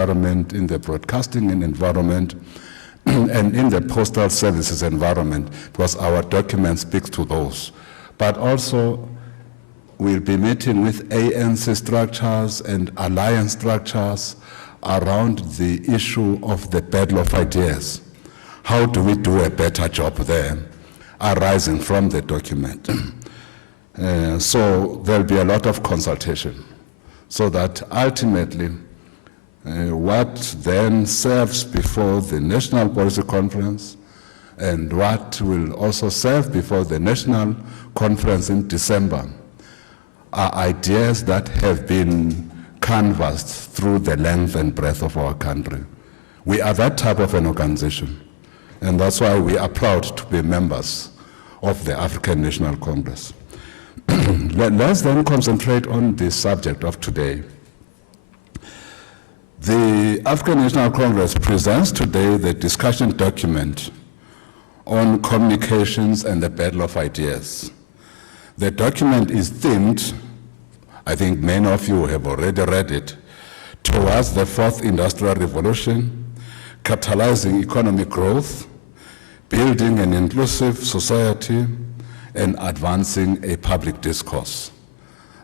environment, in the broadcasting environment, and in the postal services environment, because our document speaks to those. But also, we'll be meeting with ANC structures and alliance structures around the issue of the battle of ideas. How do we do a better job there, arising from the document? So there'll be a lot of consultation, so that ultimately what then serves before the National Policy Conference and what will also serve before the National Conference in December are ideas that have been canvassed through the length and breadth of our country. We are that type of an organization, and that's why we are proud to be members of the African National Congress. Let's then concentrate on the subject of today. The African National Congress presents today the discussion document on communications and the battle of ideas. The document is themed, I think many of you have already read it, towards the fourth industrial revolution, catalyzing economic growth, building an inclusive society, and advancing a public discourse.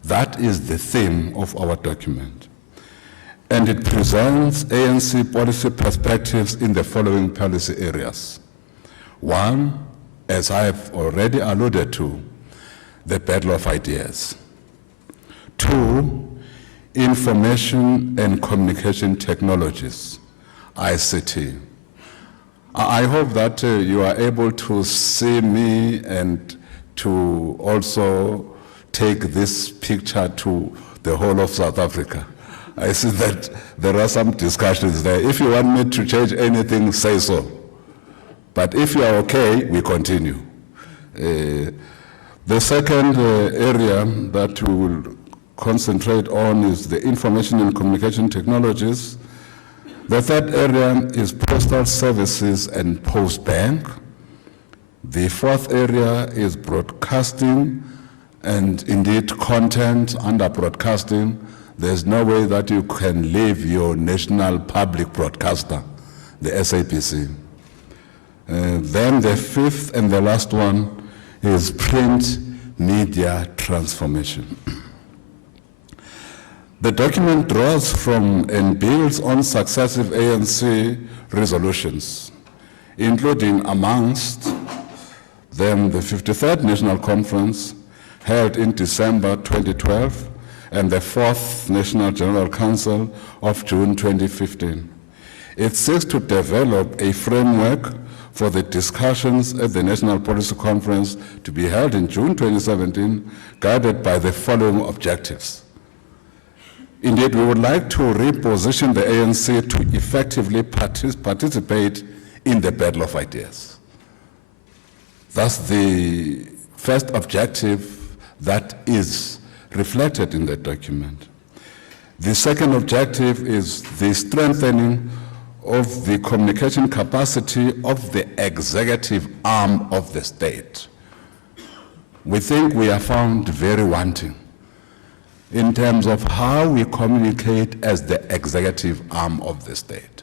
That is the theme of our document. And it presents ANC policy perspectives in the following policy areas. One, as I have already alluded to, the battle of ideas. Two, information and communication technologies, ICT. I hope that you are able to see me and to also take this picture to the whole of South Africa. I see that there are some discussions there. If you want me to change anything, say so. But if you are okay, we continue. The second area that we will concentrate on is the information and communication technologies. The third area is postal services and post bank. The fourth area is broadcasting and indeed content under broadcasting. There's no way that you can leave your national public broadcaster, the SABC. Then the fifth and the last one is print media transformation. The document draws from and builds on successive ANC resolutions, including amongst them the 53rd National Conference held in December 2012 and the 4th National General Council of June 2015. It seeks to develop a framework for the discussions at the National Policy Conference to be held in June 2017, guided by the following objectives. Indeed, we would like to reposition the ANC to effectively participate in the battle of ideas. That's the first objective that is reflected in the document. The second objective is the strengthening of the communication capacity of the executive arm of the state. We think we are found very wanting in terms of how we communicate as the executive arm of the state.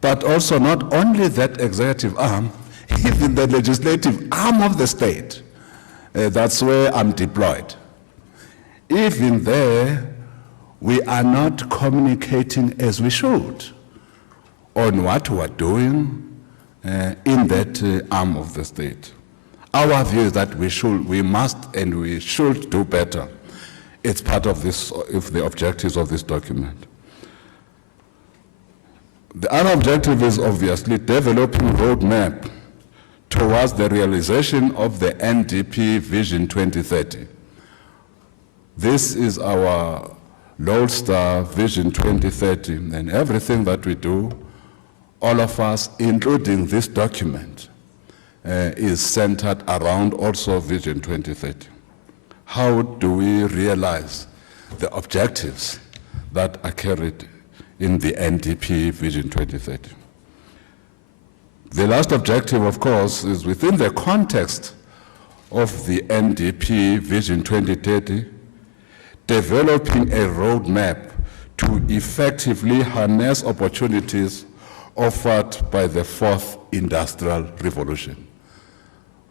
But also not only that executive arm, even the legislative arm of the state. That's where I'm deployed. Even there, we are not communicating as we should on what we're doing in that arm of the state. Our view is that we must and we should do better. It's part of this, of the objectives of this document. The other objective is obviously developing a roadmap towards the realization of the NDP Vision 2030. This is our Lodestar Vision 2030, and everything that we do, all of us, including this document, is centered around also Vision 2030. How do we realize the objectives that are carried in the NDP Vision 2030? The last objective, of course, is within the context of the NDP Vision 2030, developing a roadmap to effectively harness opportunities offered by the fourth industrial revolution.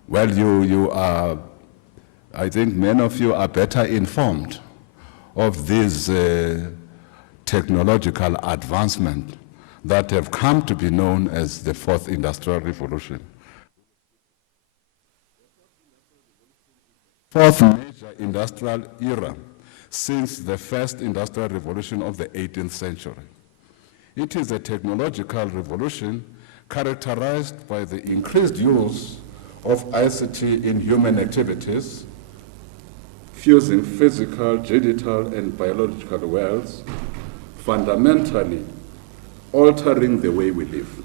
Well, you are, I think many of you are better informed of these technological advancements that have come to be known as the fourth industrial revolution. Fourth major industrial era since the first industrial revolution of the 18th century. It is a technological revolution characterized by the increased use of ICT in human activities, fusing physical, digital, and biological worlds, fundamentally altering the way we live,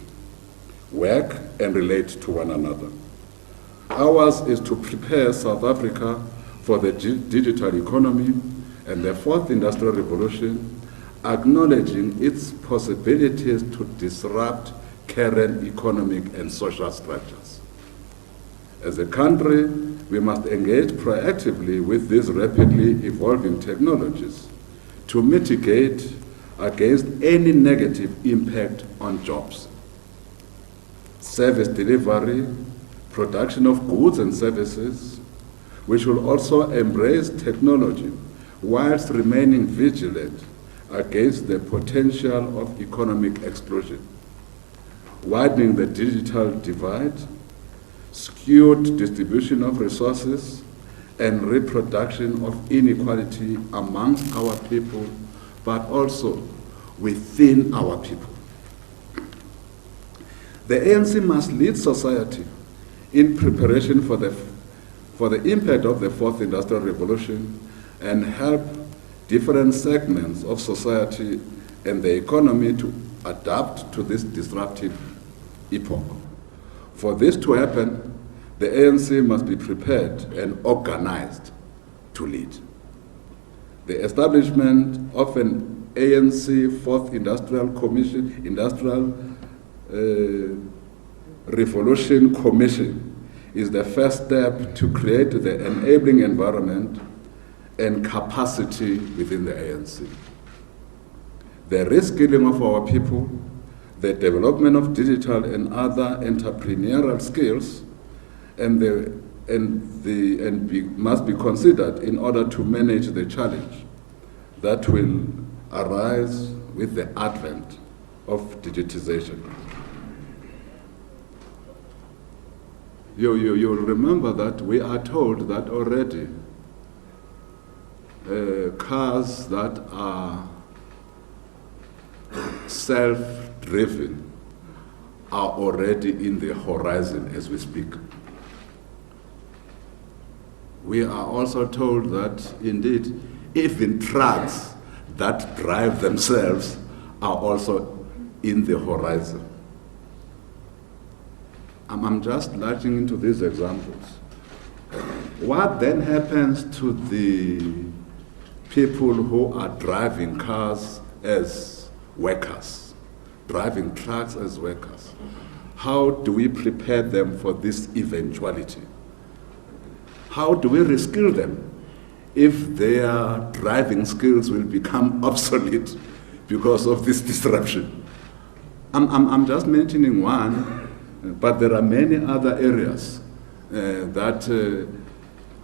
work, and relate to one another. Ours is to prepare South Africa for the digital economy and the fourth industrial revolution, acknowledging its possibilities to disrupt current economic and social structures. As a country, we must engage proactively with these rapidly evolving technologies to mitigate against any negative impact on jobs, service delivery, production of goods and services, which will also embrace technology whilst remaining vigilant against the potential of economic exclusion, widening the digital divide, skewed distribution of resources, and reproduction of inequality amongst our people, but also within our people. The ANC must lead society in preparation for the impact of the fourth industrial revolution and help different segments of society and the economy to adapt to this disruptive epoch. For this to happen, the ANC must be prepared and organized to lead. The establishment of an ANC Fourth Industrial Revolution Commission is the first step to create the enabling environment and capacity within the ANC. The reskilling of our people, the development of digital and other entrepreneurial skills, must be considered in order to manage the challenge that will arise with the advent of digitization. You'll remember that we are told that already cars that are self-driven are already in the horizon as we speak. We are also told that, indeed, even trucks that drive themselves are also in the horizon. I'm just latching into these examples. What then happens to the people who are driving cars as workers, driving trucks as workers? How do we prepare them for this eventuality? How do we reskill them if their driving skills will become obsolete because of this disruption? I'm just mentioning one, but there are many other areas that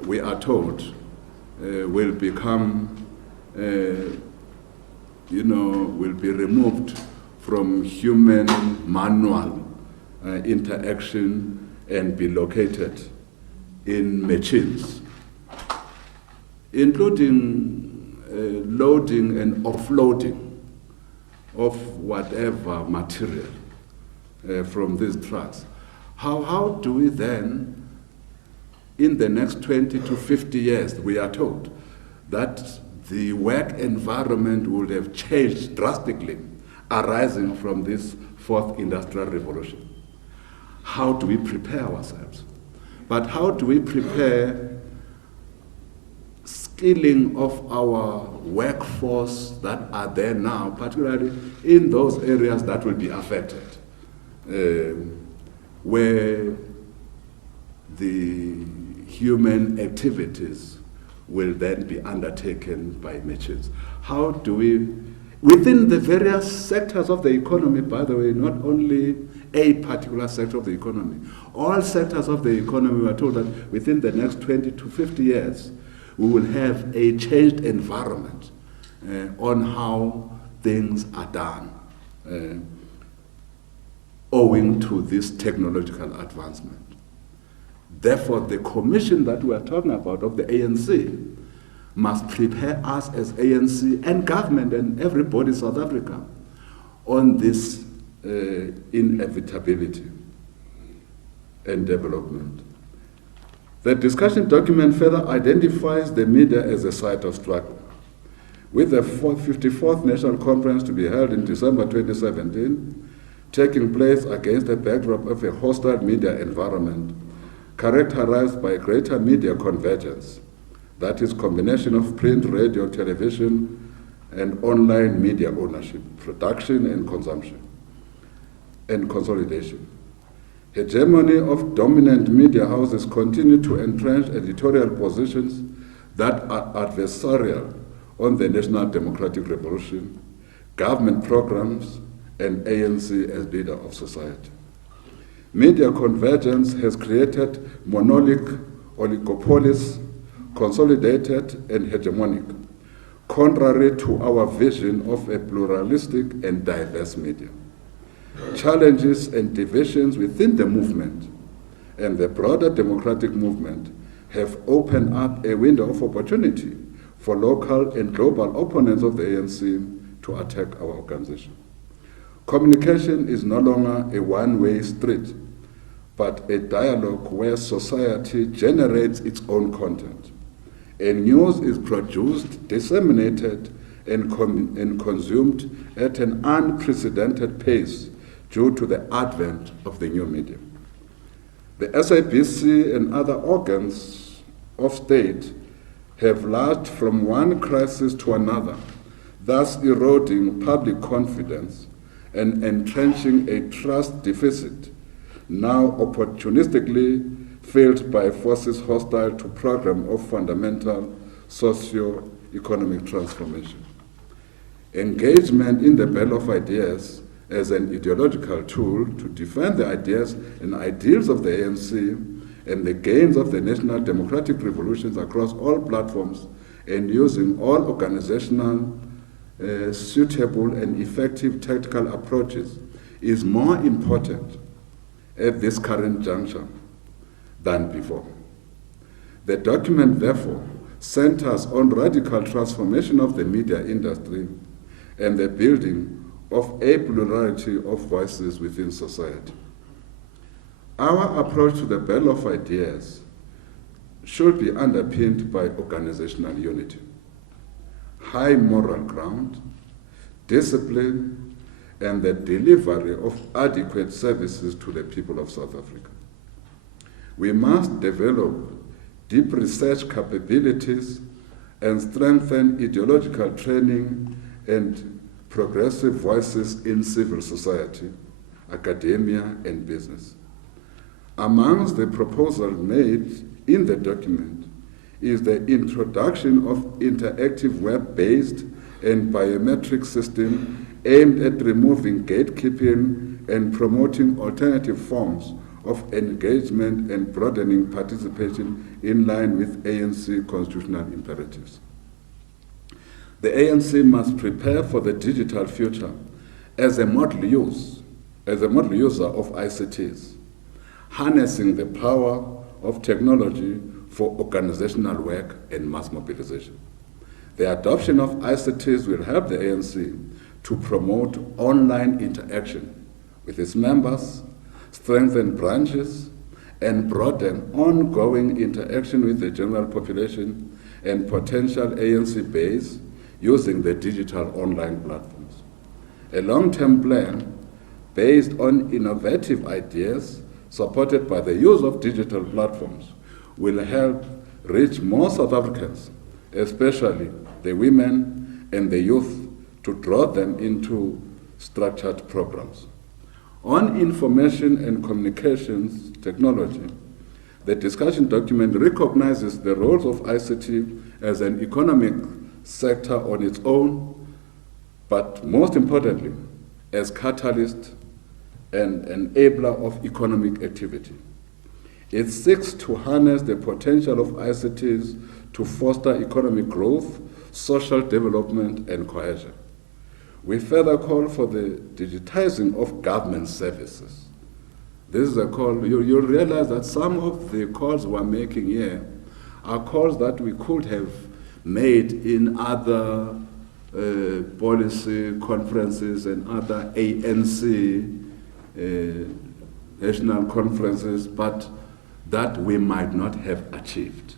we are told will become, will be removed from human manual interaction and be located in machines, including loading and offloading of whatever material from these trucks. How do we then, in the next 20 to 50 years, we are told that the work environment would have changed drastically arising from this fourth industrial revolution? How do we prepare ourselves? But how do we prepare skilling of our workforce that are there now, particularly in those areas that will be affected, where the human activities will then be undertaken by machines? How do within the various sectors of the economy, by the way, not only a particular sector of the economy, all sectors of the economy, we are told that within the next 20 to 50 years, we will have a changed environment on how things are done, owing to this technological advancement. Therefore, the commission that we are talking about of the ANC must prepare us as ANC and government and everybody in South Africa on this inevitability and development. The discussion document further identifies the media as a site of struggle. With the 54th National Conference to be held in December 2017, taking place against the backdrop of a hostile media environment characterized by greater media convergence, that is, combination of print, radio, television, and online media ownership, production and consumption, and consolidation. Hegemony of dominant media houses continue to entrench editorial positions that are adversarial on the national democratic revolution, government programs, and ANC as leader of society. Media convergence has created monolithic oligopolies, consolidated and hegemonic, contrary to our vision of a pluralistic and diverse media. Challenges and divisions within the movement and the broader democratic movement have opened up a window of opportunity for local and global opponents of the ANC to attack our organization. Communication is no longer a one-way street, but a dialogue where society generates its own content. And news is produced, disseminated, and consumed at an unprecedented pace due to the advent of the new media. The SABC and other organs of state have lurched from one crisis to another, thus eroding public confidence and entrenching a trust deficit, now opportunistically filled by forces hostile to program of fundamental socio-economic transformation. Engagement in the battle of ideas as an ideological tool to defend the ideas and ideals of the ANC and the gains of the national democratic revolutions across all platforms and using all organizational, suitable and effective tactical approaches is more important at this current juncture than before. The document, therefore, centers on radical transformation of the media industry and the building of a plurality of voices within society. Our approach to the battle of ideas should be underpinned by organizational unity, high moral ground, discipline, and the delivery of adequate services to the people of South Africa. We must develop deep research capabilities and strengthen ideological training and progressive voices in civil society, academia, and business. Amongst the proposals made in the document is the introduction of interactive web-based and biometric system aimed at removing gatekeeping and promoting alternative forms of engagement and broadening participation in line with ANC constitutional imperatives. The ANC must prepare for the digital future as a model user of ICTs, harnessing the power of technology for organizational work and mass mobilization. The adoption of ICTs will help the ANC to promote online interaction with its members, strengthen branches, and broaden ongoing interaction with the general population and potential ANC base using the digital online platforms. A long-term plan based on innovative ideas supported by the use of digital platforms will help reach more South Africans, especially the women and the youth, to draw them into structured programs. On information and communications technology, the discussion document recognizes the roles of ICT as an economic sector on its own, but most importantly, as catalyst and enabler of economic activity. It seeks to harness the potential of ICTs to foster economic growth, social development, and cohesion. We further call for the digitizing of government services. This is a call, you'll realize that some of the calls we're making here are calls that we could have made in other policy conferences and other ANC national conferences, but that we might not have achieved.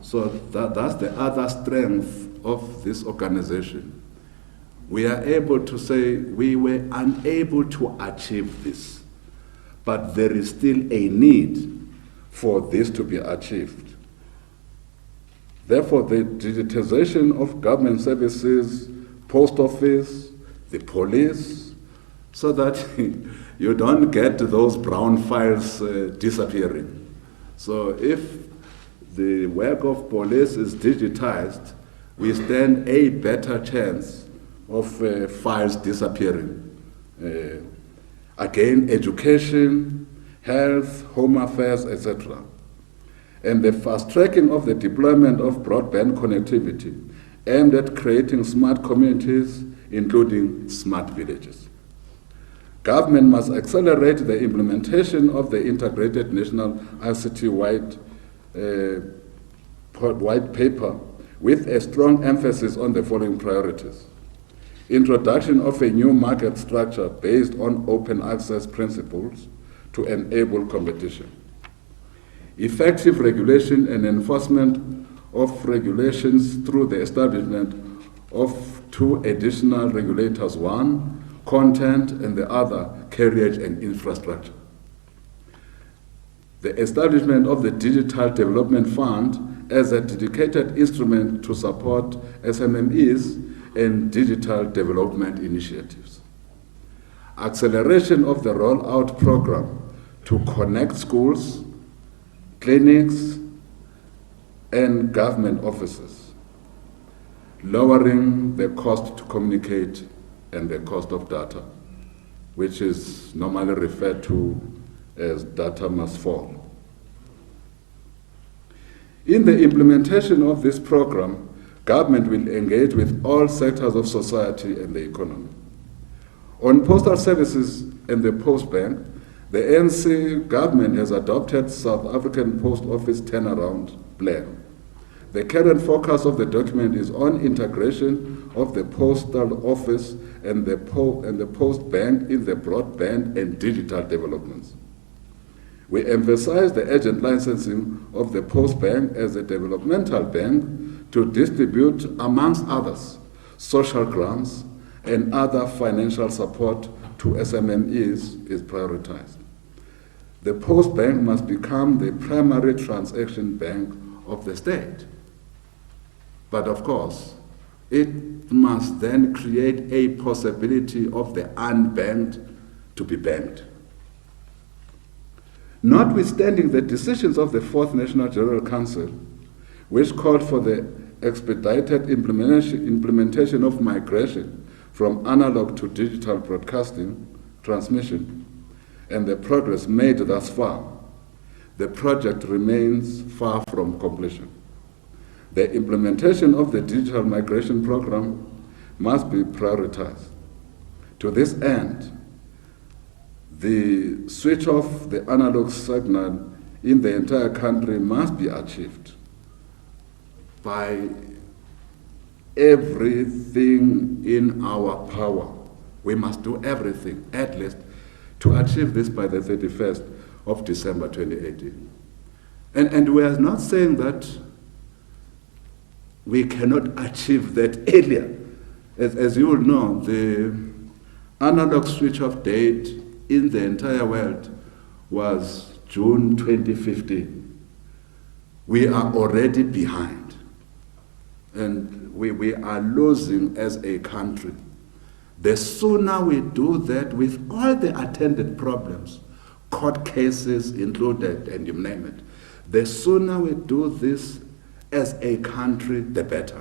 So that's the other strength of this organization. We are able to say we were unable to achieve this, but there is still a need for this to be achieved. Therefore, the digitization of government services, post office, the police, so that you don't get those brown files disappearing. So if the work of police is digitized, we stand a better chance of files disappearing. Again, education, health, home affairs, etc. And the fast tracking of the deployment of broadband connectivity aimed at creating smart communities, including smart villages. Government must accelerate the implementation of the integrated national ICT white paper with a strong emphasis on the following priorities. Introduction of a new market structure based on open access principles to enable competition. Effective regulation and enforcement of regulations through the establishment of two additional regulators, one, content, and the other, carriage and infrastructure. The establishment of the Digital Development Fund as a dedicated instrument to support SMMEs and digital development initiatives. Acceleration of the rollout program to connect schools, clinics, and government offices, lowering the cost to communicate and the cost of data, which is normally referred to as data must fall. In the implementation of this program, government will engage with all sectors of society and the economy. On postal services and the Post Bank, the ANC government has adopted South African Post Office turnaround plan. The current focus of the document is on integration of the Postal Office and the Post Bank in the broadband and digital developments. We emphasize the urgent licensing of the Post Bank as a developmental bank to distribute, amongst others, social grants and other financial support to SMMEs is prioritized. The Post Bank must become the primary transaction bank of the state. But of course, it must then create a possibility of the unbanked to be banked. Notwithstanding the decisions of the Fourth National General Council, which called for the expedited implementation of migration from analog to digital broadcasting transmission, and the progress made thus far, the project remains far from completion. The implementation of the digital migration program must be prioritized. To this end, the switch off the analog signal in the entire country must be achieved by everything in our power. We must do everything, at least, to achieve this by the 31st of December 2018. And we are not saying that we cannot achieve that earlier. As you will know, the analog switch-off date in the entire world was June 2015. We are already behind, and we are losing as a country. The sooner we do that with all the attendant problems, court cases included, and you name it, the sooner we do this as a country, the better.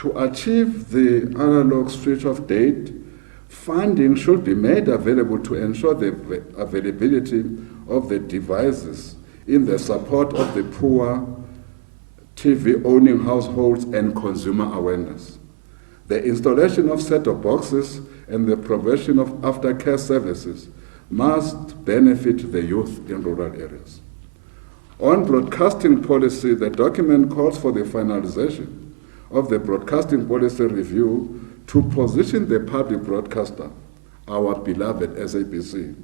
To achieve the analog switch-off date, funding should be made available to ensure the availability of the devices in the support of the poor TV-owning households and consumer awareness. The installation of set-top boxes and the provision of aftercare services must benefit the youth in rural areas. On broadcasting policy, the document calls for the finalization of the broadcasting policy review to position the public broadcaster, our beloved SABC,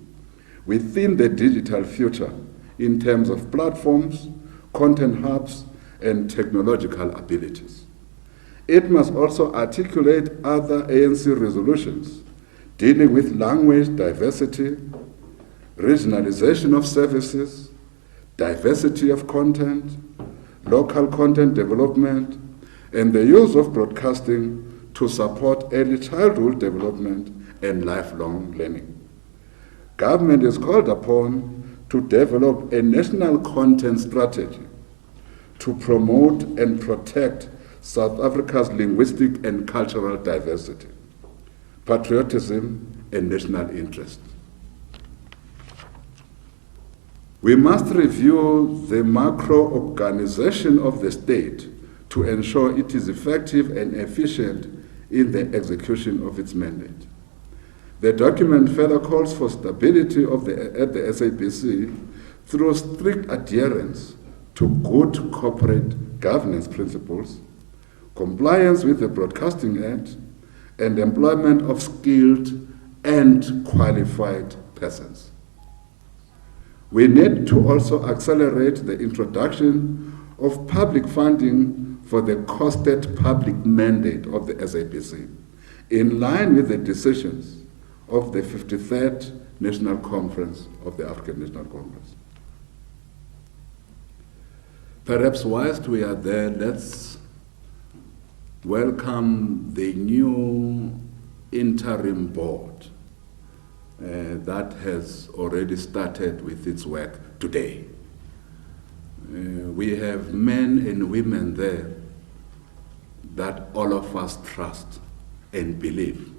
within the digital future in terms of platforms, content hubs, and technological abilities. It must also articulate other ANC resolutions dealing with language diversity, regionalization of services, diversity of content, local content development, and the use of broadcasting to support early childhood development and lifelong learning. Government is called upon to develop a national content strategy to promote and protect South Africa's linguistic and cultural diversity, patriotism, and national interest. We must review the macro-organization of the state to ensure it is effective and efficient in the execution of its mandate. The document further calls for stability at the SABC through strict adherence to good corporate governance principles, compliance with the Broadcasting Act, and employment of skilled and qualified persons. We need to also accelerate the introduction of public funding for the costed public mandate of the SABC, in line with the decisions of the 53rd National Conference of the African National Congress. Perhaps whilst we are there, let's welcome the new interim board that has already started with its work today. We have men and women there that all of us trust and believe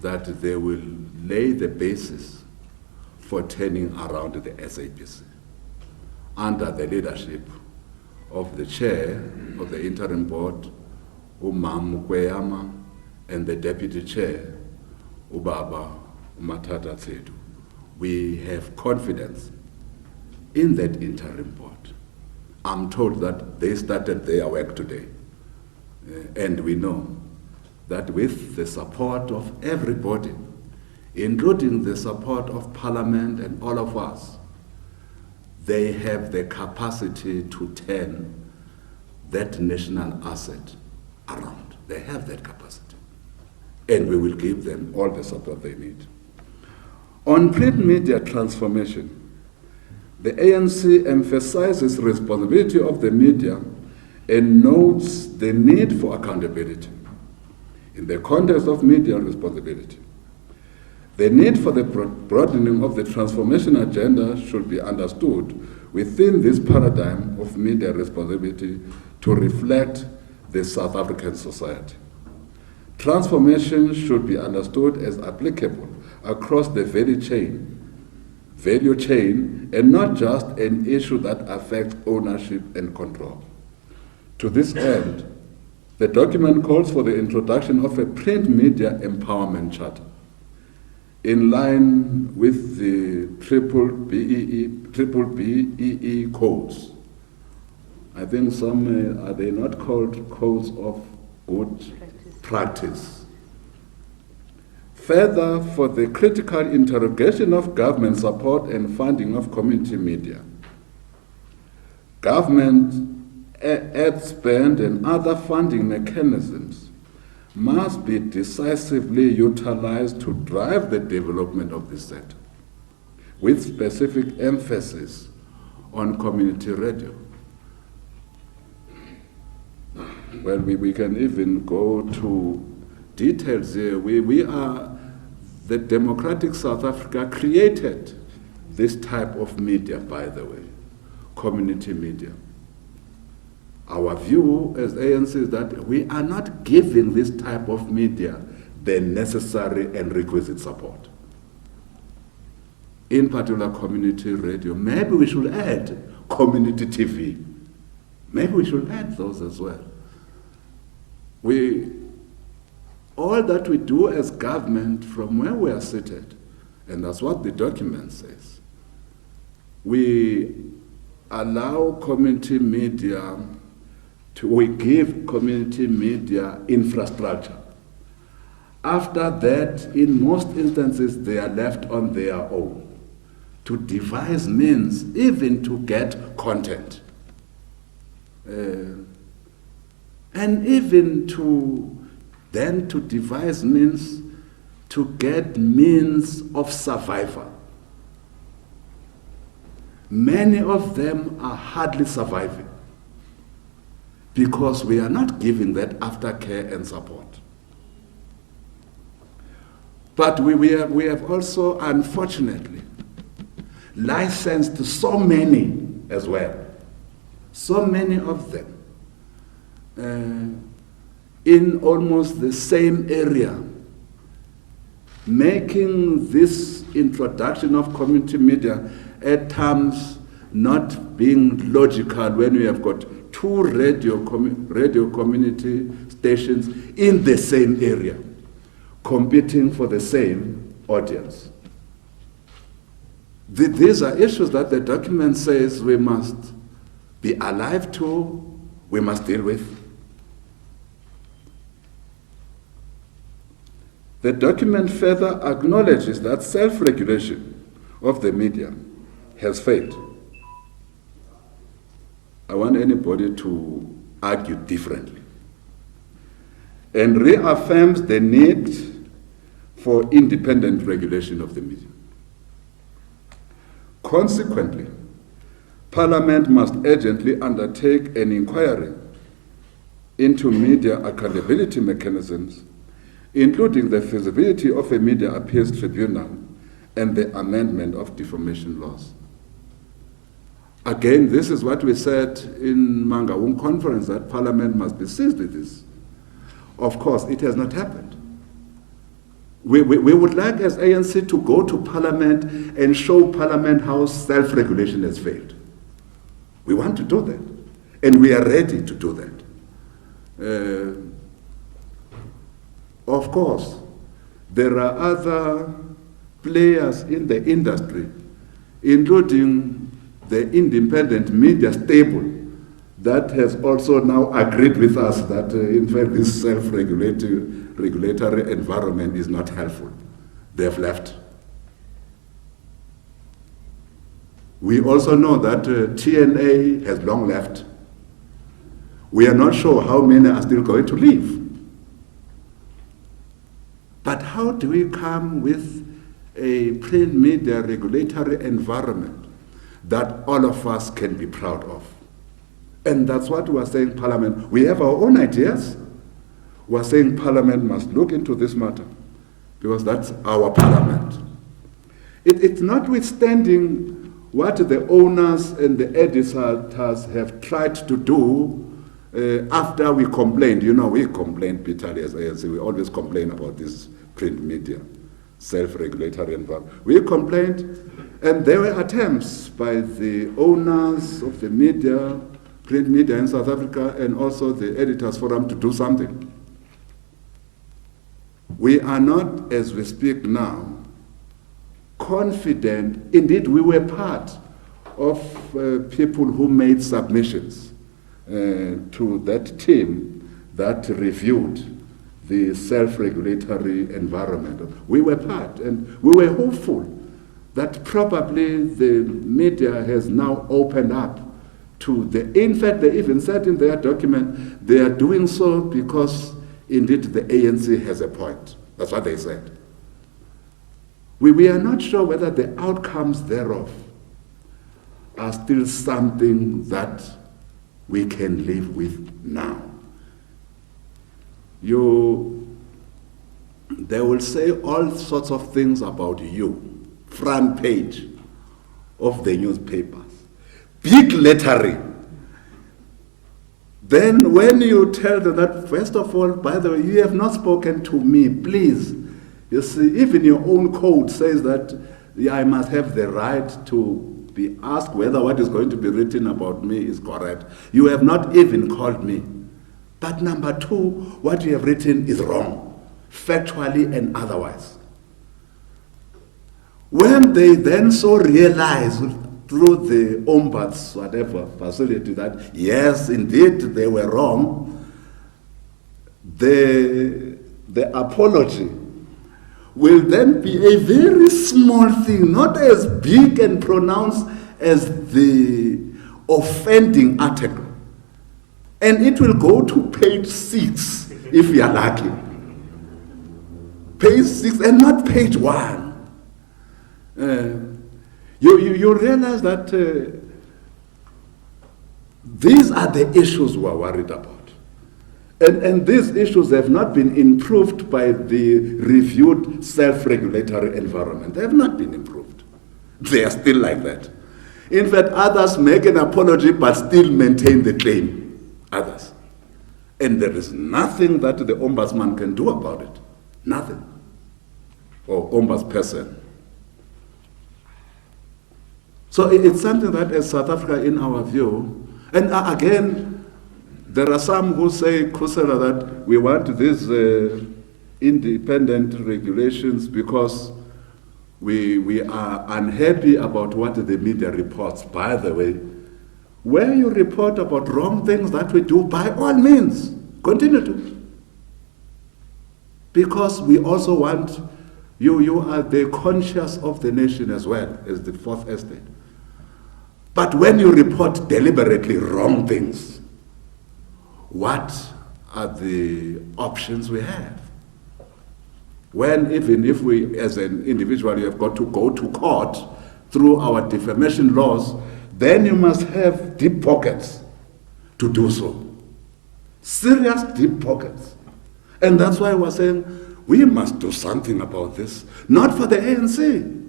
that they will lay the basis for turning around the SABC under the leadership of the chair of the interim board, Umam Mukweyama, and the deputy chair, Ubaba Matata Tsedu. We have confidence in that interim board. I'm told that they started their work today. And we know that with the support of everybody, including the support of Parliament and all of us, they have the capacity to turn that national asset around. They have that capacity. And we will give them all the support they need. On print media transformation, the ANC emphasizes responsibility of the media and notes the need for accountability. In the context of media responsibility, the need for the broadening of the transformation agenda should be understood within this paradigm of media responsibility to reflect the South African society. Transformation should be understood as applicable across the value chain, and not just an issue that affects ownership and control. To this end, the document calls for the introduction of a print media empowerment charter in line with the triple BEE codes. I think some, are they not called codes of good practice? Further, for the critical interrogation of government support and funding of community media, government ad spend and other funding mechanisms must be decisively utilized to drive the development of this sector, with specific emphasis on community radio. Well, we can even go to details here. The democratic South Africa created this type of media, by the way, community media. Our view as ANC is that we are not giving this type of media the necessary and requisite support. In particular, community radio. Maybe we should add community TV. Maybe we should add those as well. All that we do as government from where we are seated, and that's what the document says, we allow community media we give community media infrastructure. After that, in most instances, they are left on their own to devise means even to get content. And even to devise means to get means of survival. Many of them are hardly surviving because we are not giving that aftercare and support. But we have also, unfortunately, licensed so many as well, so many of them, in almost the same area, making this introduction of community media at times not being logical when we have got two radio community stations in the same area, competing for the same audience. These are issues that the document says we must be alive to, we must deal with. The document further acknowledges that self-regulation of the media has failed. I want anybody to argue differently, and reaffirms the need for independent regulation of the media. Consequently, Parliament must urgently undertake an inquiry into media accountability mechanisms, including the feasibility of a media appeals tribunal and the amendment of defamation laws. Again, this is what we said in Mangaung conference, that Parliament must be seized with this. Of course, it has not happened. We would like as ANC to go to Parliament and show Parliament how self-regulation has failed. We want to do that, and we are ready to do that. Of course, there are other players in the industry, including the independent media stable, that has also now agreed with us that in fact this self-regulatory environment is not helpful. They have left. We also know that TNA has long left. We are not sure how many are still going to leave. But how do we come with a print media regulatory environment that all of us can be proud of? And that's what we are saying, Parliament. We have our own ideas. We are saying Parliament must look into this matter because that's our Parliament. It's notwithstanding what the owners and the editors have tried to do after we complained. You know, we complained bitterly as ANC. We always complain about this print media, self-regulatory environment. We complained, and there were attempts by the owners of the media, print media in South Africa, and also the Editors Forum to do something. We are not, as we speak now, confident. Indeed, we were part of people who made submissions to that team that reviewed the self-regulatory environment. We were part, and we were hopeful that probably the media has now opened up to in fact, they even said in their document, they are doing so because indeed the ANC has a point. That's what they said. We are not sure whether the outcomes thereof are still something that we can live with now. They will say all sorts of things about you, front page of the newspapers, big lettering. Then when you tell them that, first of all, by the way, you have not spoken to me, please. You see, even your own code says that I must have the right to be asked whether what is going to be written about me is correct. You have not even called me. But number two, what you have written is wrong, factually and otherwise. When they then so realize through the ombuds, whatever facility, that yes, indeed, they were wrong, the apology will then be a very small thing, not as big and pronounced as the offending article. And it will go to page 6, if you are lucky. Page 6 and not page 1. You realize that these are the issues we are worried about. And these issues have not been improved by the reviewed self-regulatory environment. They have not been improved. They are still like that. In fact, others make an apology but still maintain the claim. Others. And there is nothing that the ombudsman can do about it. Nothing. Or ombudsperson. So it's something that as South Africa, in our view, and again, there are some who say, Kusela, that we want these independent regulations because we are unhappy about what the media reports. By the way, where you report about wrong things that we do, by all means, continue to. Because we also want, you are the conscience of the nation as well as the fourth estate. But when you report deliberately wrong things, what are the options we have? When even if we, as an individual, you have got to go to court through our defamation laws, then you must have deep pockets to do so. Serious deep pockets. And that's why we're saying we must do something about this, not for the ANC,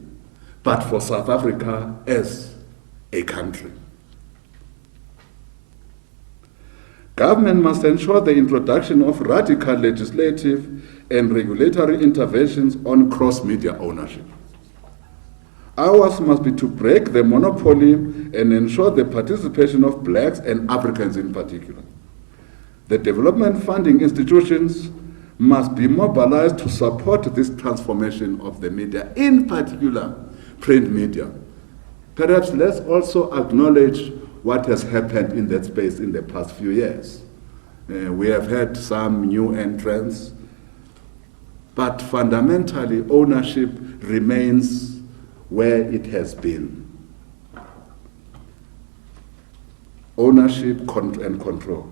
but for South Africa as a country. Government must ensure the introduction of radical legislative and regulatory interventions on cross-media ownership. Ours must be to break the monopoly and ensure the participation of blacks and Africans in particular. The development funding institutions must be mobilized to support this transformation of the media, in particular print media. Perhaps let's also acknowledge what has happened in that space in the past few years. We have had some new entrants, but fundamentally ownership remains where it has been. Ownership and control.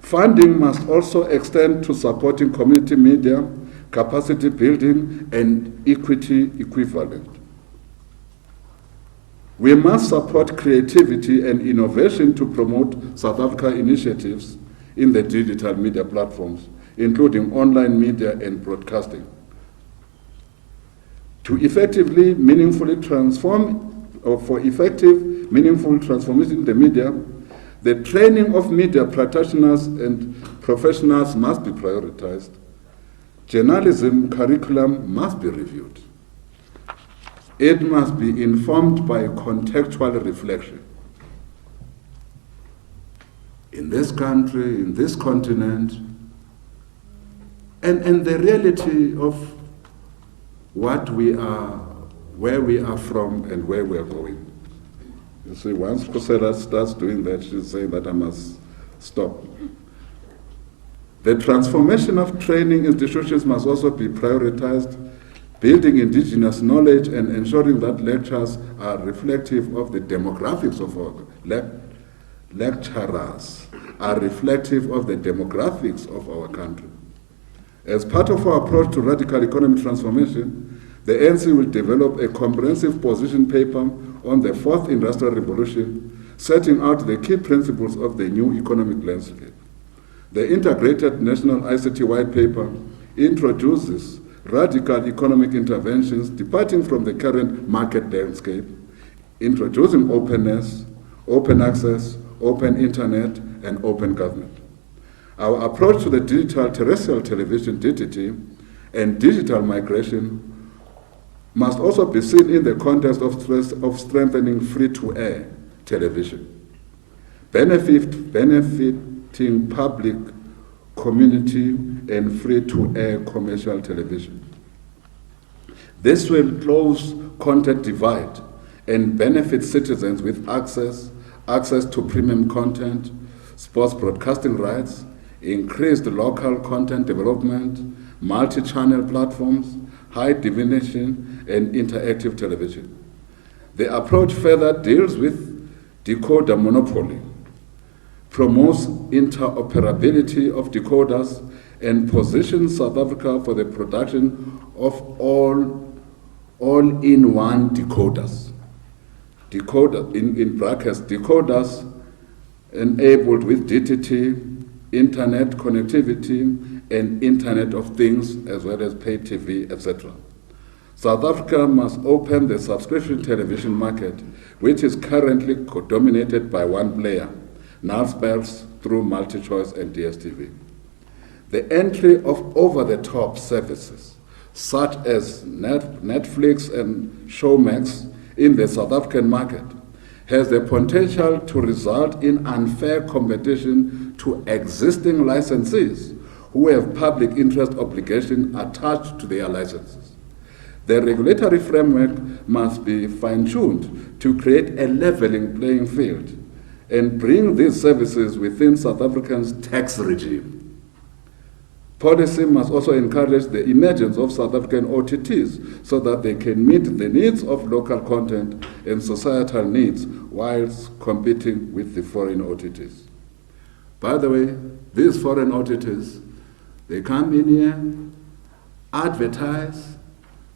Funding must also extend to supporting community media, capacity building, and equity equivalent. We must support creativity and innovation to promote South Africa initiatives in the digital media platforms, including online media and broadcasting. To effectively, meaningfully transform, or for effective, meaningful transformation in the media, the training of media practitioners and professionals must be prioritized. Journalism curriculum must be reviewed. It must be informed by contextual reflection. In this country, in this continent, and the reality of what we are, where we are from, and where we are going. You see, once Kusela starts doing that, she's saying that I must stop. The transformation of training institutions must also be prioritized, building indigenous knowledge and ensuring that lectures are reflective of the demographics of our lecturers are reflective of the demographics of our country. As part of our approach to radical economic transformation, the ANC will develop a comprehensive position paper on the fourth industrial revolution, setting out the key principles of the new economic landscape. The integrated national ICT white paper introduces radical economic interventions departing from the current market landscape, introducing openness, open access, open internet, and open government. Our approach to the digital terrestrial television, DTT, and digital migration must also be seen in the context of strengthening free-to-air television, benefiting public, community, and free-to-air commercial television. This will close content divide and benefit citizens with access to premium content, sports broadcasting rights, increased local content development, multi-channel platforms, high definition, and interactive television. The approach further deals with decoder monopoly, promotes interoperability of decoders, and positions South Africa for the production of all-in-one decoders. In brackets, decoders enabled with DTT, internet connectivity, and Internet of Things, as well as pay TV, etc. South Africa must open the subscription television market, which is currently dominated by one player, Naspers through MultiChoice and DSTV. The entry of over-the-top services, such as Netflix and Showmax in the South African market, has the potential to result in unfair competition to existing licensees who have public interest obligation attached to their licenses. The regulatory framework must be fine-tuned to create a leveling playing field and bring these services within South Africa's tax regime. Policy must also encourage the emergence of South African OTTs so that they can meet the needs of local content and societal needs whilst competing with the foreign OTTs. By the way, these foreign OTTs, they come in here, advertise,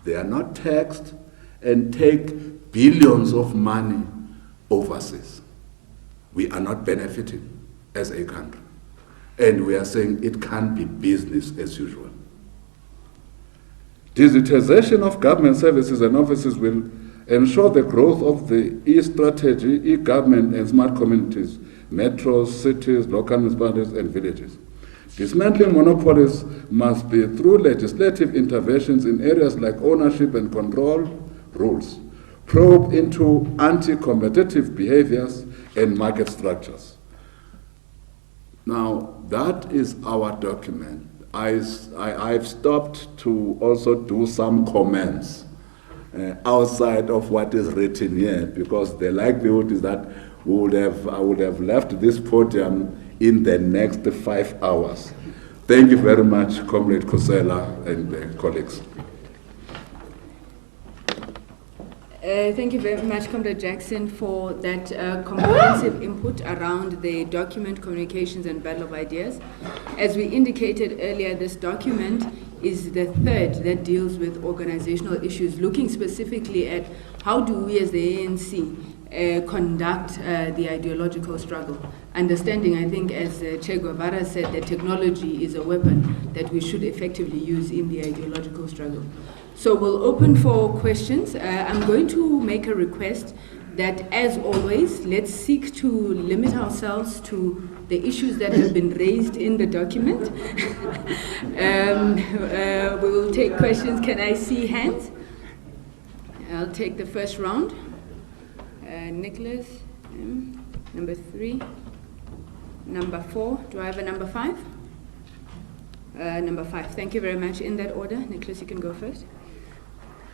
they are not taxed, and take billions of money overseas. We are not benefiting as a country. And we are saying it can't be business as usual. Digitization of government services and offices will ensure the growth of the e-strategy, e-government, and smart communities, metros, cities, local municipalities, and villages. Dismantling monopolies must be through legislative interventions in areas like ownership and control rules, probe into anti-competitive behaviors and market structures. Now, that is our document. I've stopped to also do some comments outside of what is written here, because the likelihood is that I would have left this podium in the next 5 hours. Thank you very much, Comrade Kosela and colleagues. Thank you very much, Comrade Jackson, for that comprehensive input around the document, communications, and battle of ideas. As we indicated earlier, this document is the third that deals with organizational issues, looking specifically at how do we as the ANC conduct the ideological struggle. Understanding, I think, as Che Guevara said, that technology is a weapon that we should effectively use in the ideological struggle. So we'll open for questions. I'm going to make a request that, as always, let's seek to limit ourselves to the issues that have been raised in the document. We will take questions. Can I see hands? I'll take the first round. Nicholas, number 3. Number 4. Do I have a number 5? Number 5. Thank you very much. In that order. Nicholas, you can go first.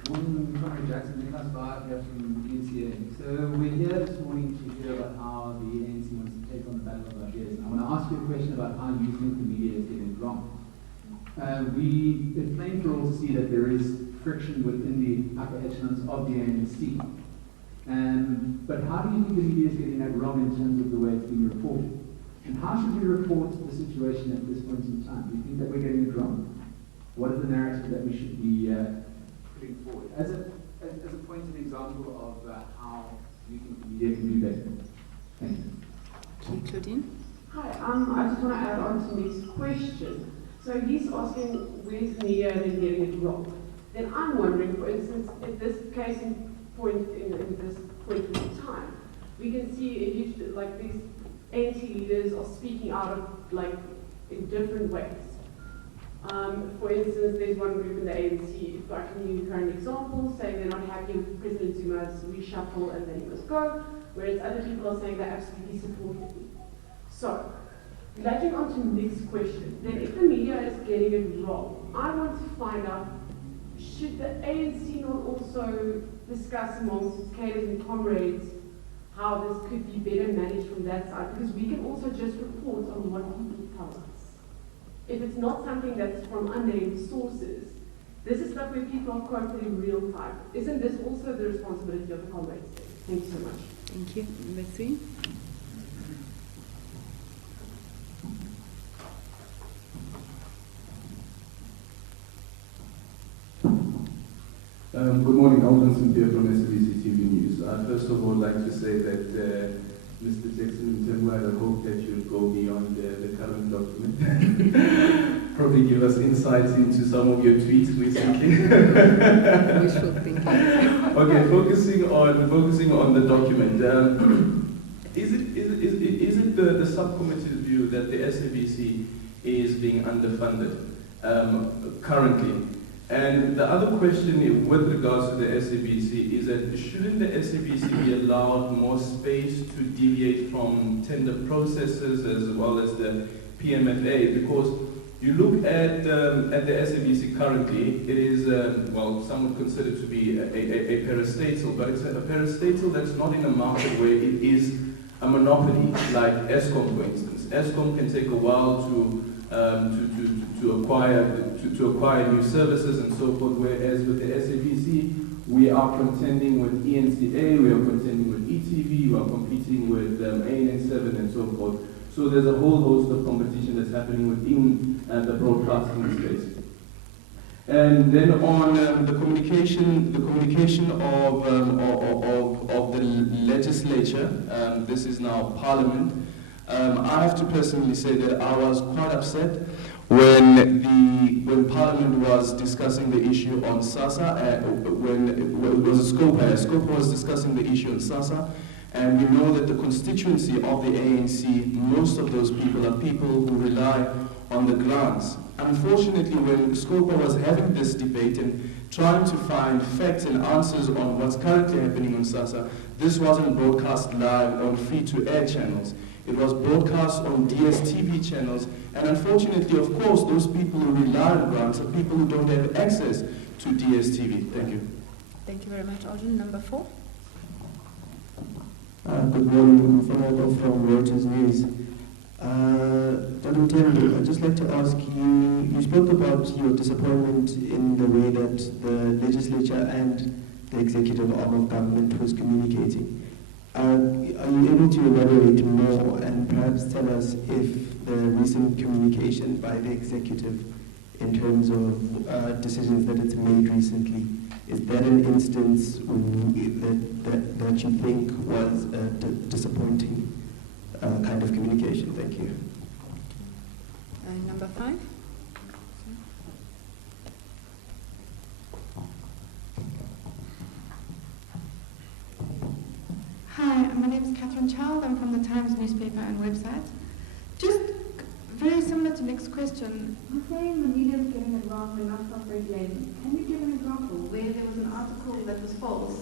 Comrade Jackson, Nicholas Baer here from eNCA. So we're here this morning to hear about how the ANC wants to take on the battle of ideas. And I want to ask you a question about how you think the media is getting it wrong. It's plain for all to see that there is friction within the upper echelons of the ANC. But how do you think the media is getting that wrong in terms of the way it's being reported? And how should we report the situation at this point in time? Do you think that we're getting it wrong? What is the narrative that we should be putting forward as a point of example of how you think the media can do better? Thank you. Claudine? Hi, I just want to add on to Lee's question. So he's asking where's the media and getting it wrong. Then I'm wondering, for instance, if this case in this point in time, we can see a huge, like these ANC leaders are speaking out of, like, in different ways. For instance, there's one group in the ANC, if I can use current examples, saying they're not happy with President Zuma's reshuffle and then he must go, whereas other people are saying they absolutely support him. So, latching on to Nick's question, then if the media is getting it wrong, I want to find out, should the ANC not also discuss amongst its cadres and comrades how this could be better managed from that side? Because we can also just report on what people tell us. If it's not something that's from unnamed sources, this is stuff where people are quoted in real time. Isn't this also the responsibility of the comrades? Thank you so much. Thank you. Number 3. Good morning, Alvin Cynthia from SABC TV News. First of all, I'd like to say that Mr. Jackson Temwa, I hope that you'll go beyond the current document. Probably give us insights into some of your tweets recently. Wishful thinking. Okay, focusing on the document. Is it the subcommittee's view that the SABC is being underfunded currently? And the other question with regards to the SABC is that shouldn't the SABC be allowed more space to deviate from tender processes as well as the PMFA? Because you look at the SABC currently, it is, well, some would consider to be a parastatal, but it's a parastatal that's not in a market where it is a monopoly, like ESCOM, for instance. ESCOM can take a while to acquire new services and so forth, whereas with the SABC, we are contending with eNCA, we are contending with ETV, we are competing with AN7 and so forth. So there's a whole host of competition that's happening within the broadcasting space. And then on the communication of the legislature, this is now Parliament. I have to personally say that I was quite upset when Parliament was discussing the issue on SASA, when it was Scopa was discussing the issue on SASA, and we know that the constituency of the ANC, most of those people are people who rely on the grants. Unfortunately, when Scopa was having this debate and trying to find facts and answers on what's currently happening on SASA, this wasn't broadcast live on free-to-air channels. It was broadcast on DSTV channels, and unfortunately, of course, those people who rely on grants are people who don't have access to DSTV. Thank you. Thank you very much, Arjun. Number 4. Good morning, from Reuters News. Dr. Tembu, I'd just like to ask you, you spoke about your disappointment in the way that the legislature and the executive arm of government was communicating. Are you able to elaborate more and perhaps tell us if the recent communication by the executive in terms of decisions that it's made recently, is that an instance that you think was a disappointing kind of communication? Thank you. Number 5. Hi, my name is Catherine Child. I'm from the Times newspaper and website. Just very similar to Nick's question, you're saying the media is getting it wrong, they're not self-regulating. Can you give an example where there was an article that was false?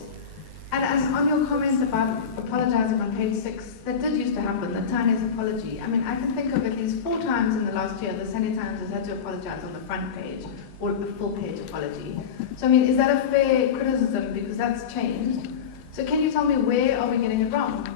And on your comment about apologizing on page 6, that did used to happen, the tiniest apology. I mean, I can think of at least 4 times in the last year the Sunday Times has had to apologize on the front page, or the full page apology. So I mean, is that a fair criticism, because that's changed? So can you tell me where are we getting it wrong?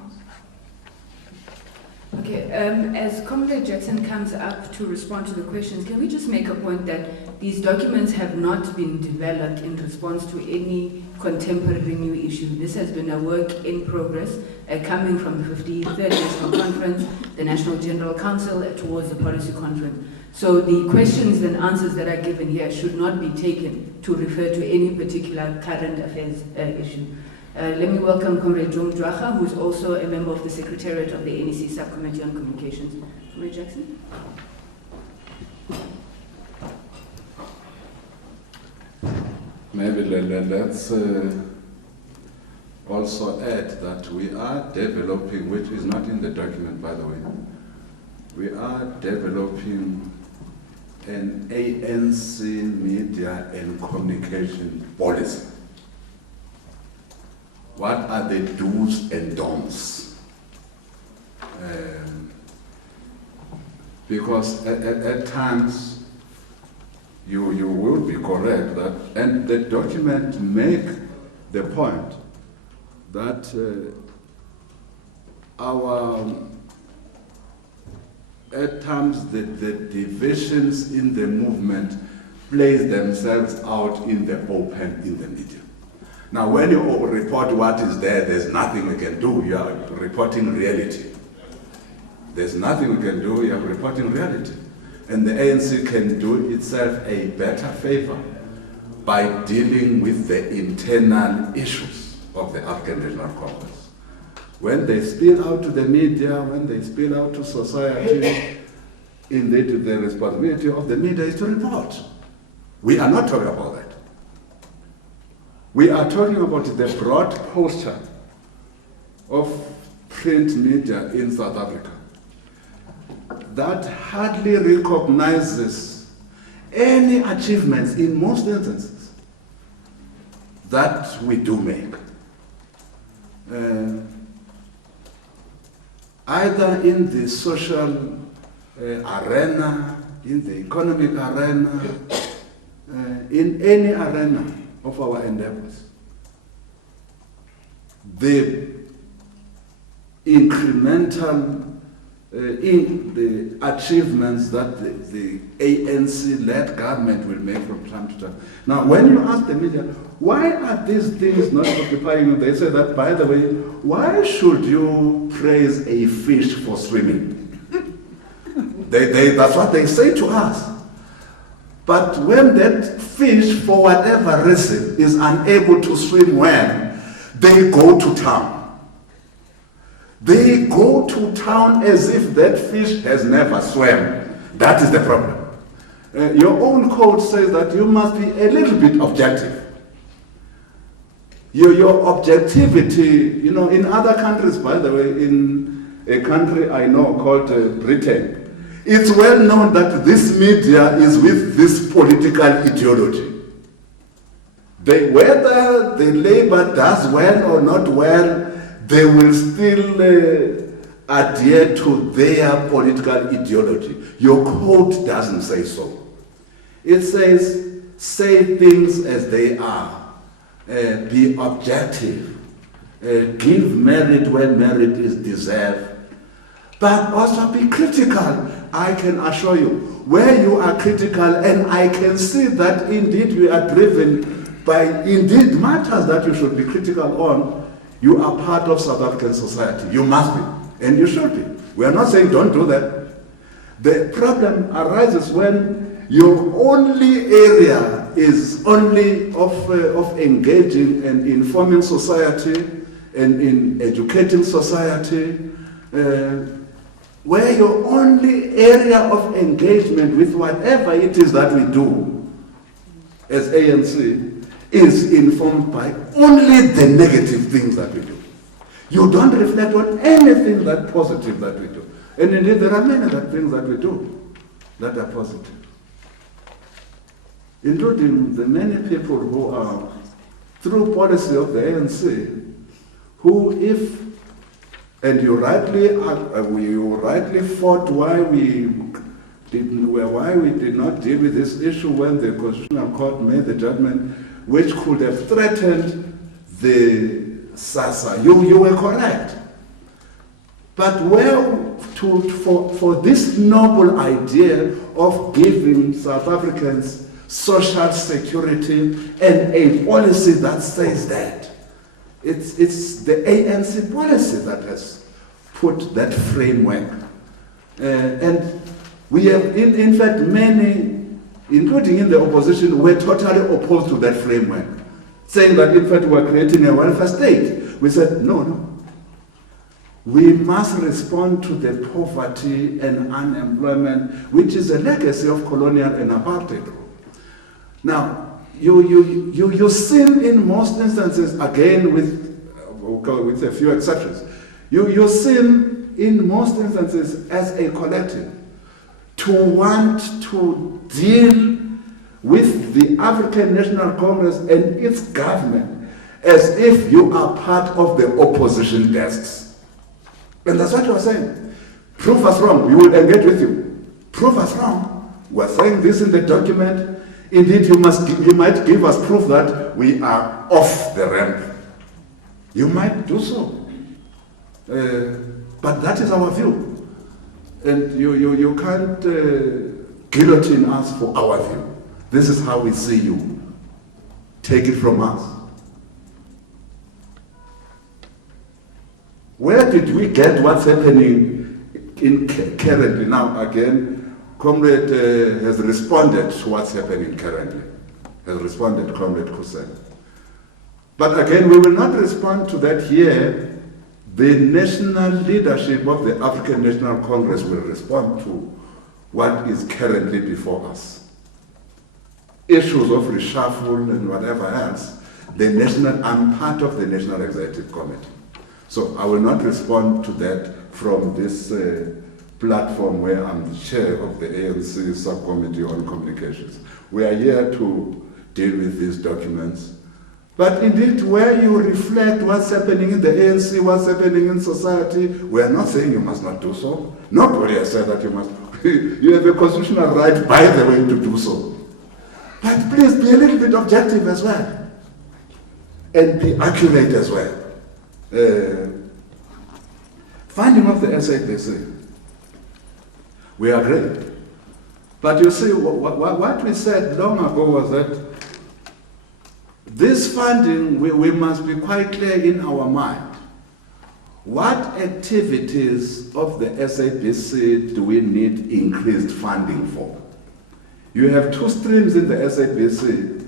Okay, as Comrade Jackson comes up to respond to the questions, can we just make a point that these documents have not been developed in response to any contemporary new issue. This has been a work in progress coming from the 53rd National Conference, the National General Council, towards the policy conference. So the questions and answers that are given here should not be taken to refer to any particular current affairs issue. Let me welcome Comrade Jom Dwacha, who is also a member of the Secretariat of the ANC Subcommittee on Communications. Comrade Jackson. Maybe let's also add that we are developing, which is not in the document by the way, we are developing an ANC media and communication policy. What are the do's and don'ts? Because at times you will be correct that, and the document make the point that at times the divisions in the movement place themselves out in the open in the media. Now when you report what is there, there's nothing we can do. You are reporting reality. There's nothing we can do, you are reporting reality. And the ANC can do itself a better favor by dealing with the internal issues of the African National Congress. When they spill out to the media, when they spill out to society, indeed the responsibility of the media is to report. We are not talking about that. We are talking about the broad posture of print media in South Africa that hardly recognizes any achievements in most instances that we do make. Either in the social arena, in the economic arena, in any arena of our endeavors. The incremental in the achievements that the ANC-led government will make from time to time. Now, when you ask the media, why are these things not occupying you? They say that, by the way, why should you praise a fish for swimming? That's what they say to us. But when that fish, for whatever reason, is unable to swim well, they go to town. They go to town as if that fish has never swam. That is the problem. Your own code says that you must be a little bit objective. Your objectivity, in other countries, by the way, in a country I know called Britain, it's well known that this media is with this political ideology. Whether the Labour does well or not well, they will still adhere to their political ideology. Your code doesn't say so. It says, say things as they are, be objective, give merit when merit is deserved, but also be critical. I can assure you, where you are critical, and I can see that indeed we are driven by indeed matters that you should be critical on, you are part of South African society. You must be, and you should be. We are not saying don't do that. The problem arises when your only area is only of engaging and informing society and in educating society, where your only area of engagement with whatever it is that we do as ANC is informed by only the negative things that we do. You don't reflect on anything that positive that we do. And indeed there are many things that we do that are positive. Including the many people who are, through policy of the ANC, who and you rightly fought why we did not deal with this issue when the Constitutional Court made the judgment which could have threatened the SASA. You were correct. But for this noble idea of giving South Africans social security and a policy that says that, it's the ANC policy that has put that framework. And we have, in fact, many, including in the opposition, were totally opposed to that framework, saying that in fact we're creating a welfare state. We said, no. We must respond to the poverty and unemployment, which is a legacy of colonial and apartheid rule. Now, you sin in most instances, again, with with a few exceptions, you're seen in most instances as a collective to want to deal with the African National Congress and its government as if you are part of the opposition desks. And that's what you are saying. Prove us wrong, we will engage with you. Prove us wrong. We are saying this in the document. Indeed, you might give us proof that we are off the ramp. You might do so. But that is our view. And you can't guillotine us for our view. This is how we see you. Take it from us. Where did we get what's happening currently? Now, again, Comrade has responded to what's happening currently. Has responded, Comrade Kusen. But again, we will not respond to that here. The national leadership of the African National Congress will respond to what is currently before us. Issues of reshuffle and whatever else, I'm part of the National Executive Committee. So I will not respond to that from this platform where I'm the chair of the ANC subcommittee on communications. We are here to deal with these documents. But indeed, where you reflect what's happening in the ANC, what's happening in society, we are not saying you must not do so. Nobody has said that you must. You have a constitutional right, by the way, to do so. But please be a little bit objective as well. And be accurate as well. Funding of the SABC. We agree. But you see, what we said long ago was that this funding, we must be quite clear in our mind. What activities of the SABC do we need increased funding for? You have two streams in the SABC.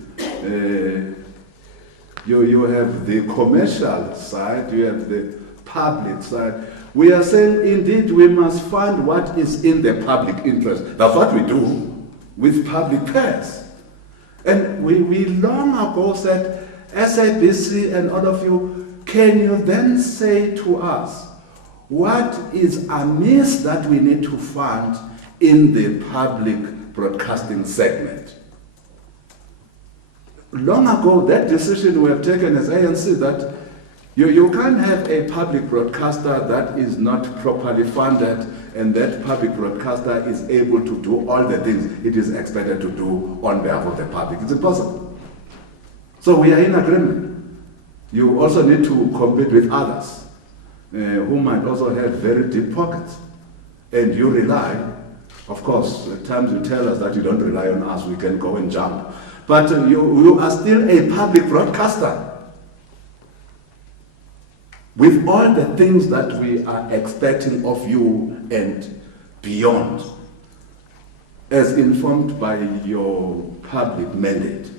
You have the commercial side, you have the public side. We are saying, indeed, we must fund what is in the public interest. That's what we do with public press. And we long ago said, SABC and all of you, can you then say to us, what is amiss that we need to fund in the public broadcasting segment? Long ago, that decision we have taken as ANC that you can't have a public broadcaster that is not properly funded and that public broadcaster is able to do all the things it is expected to do on behalf of the public. It's impossible. So we are in agreement. You also need to compete with others who might also have very deep pockets. And you rely, of course, at times you tell us that you don't rely on us, we can go and jump. But you are still a public broadcaster with all the things that we are expecting of you and beyond, as informed by your public mandate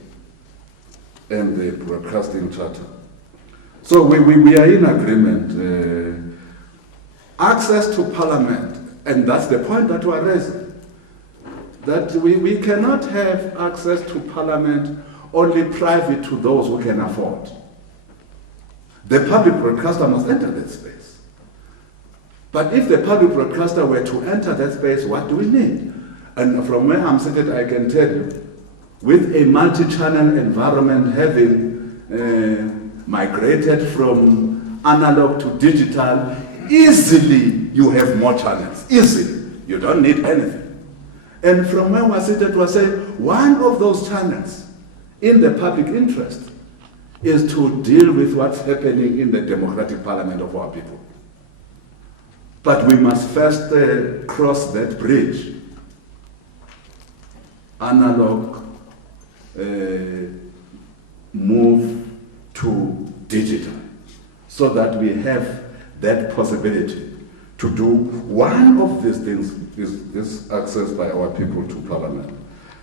and the broadcasting charter. So we are in agreement. Access to parliament, and that's the point that we are raising, that we cannot have access to parliament only private to those who can afford. The public broadcaster must enter that space. But if the public broadcaster were to enter that space, what do we need? And from where I'm seated, I can tell you, with a multi-channel environment having migrated from analog to digital, easily you have more channels, easily. You don't need anything. And from where we're seated, we're saying one of those channels in the public interest is to deal with what's happening in the democratic parliament of our people. But we must first cross that bridge. Analog, move to digital, so that we have that possibility to do one of these things, is access by our people to parliament.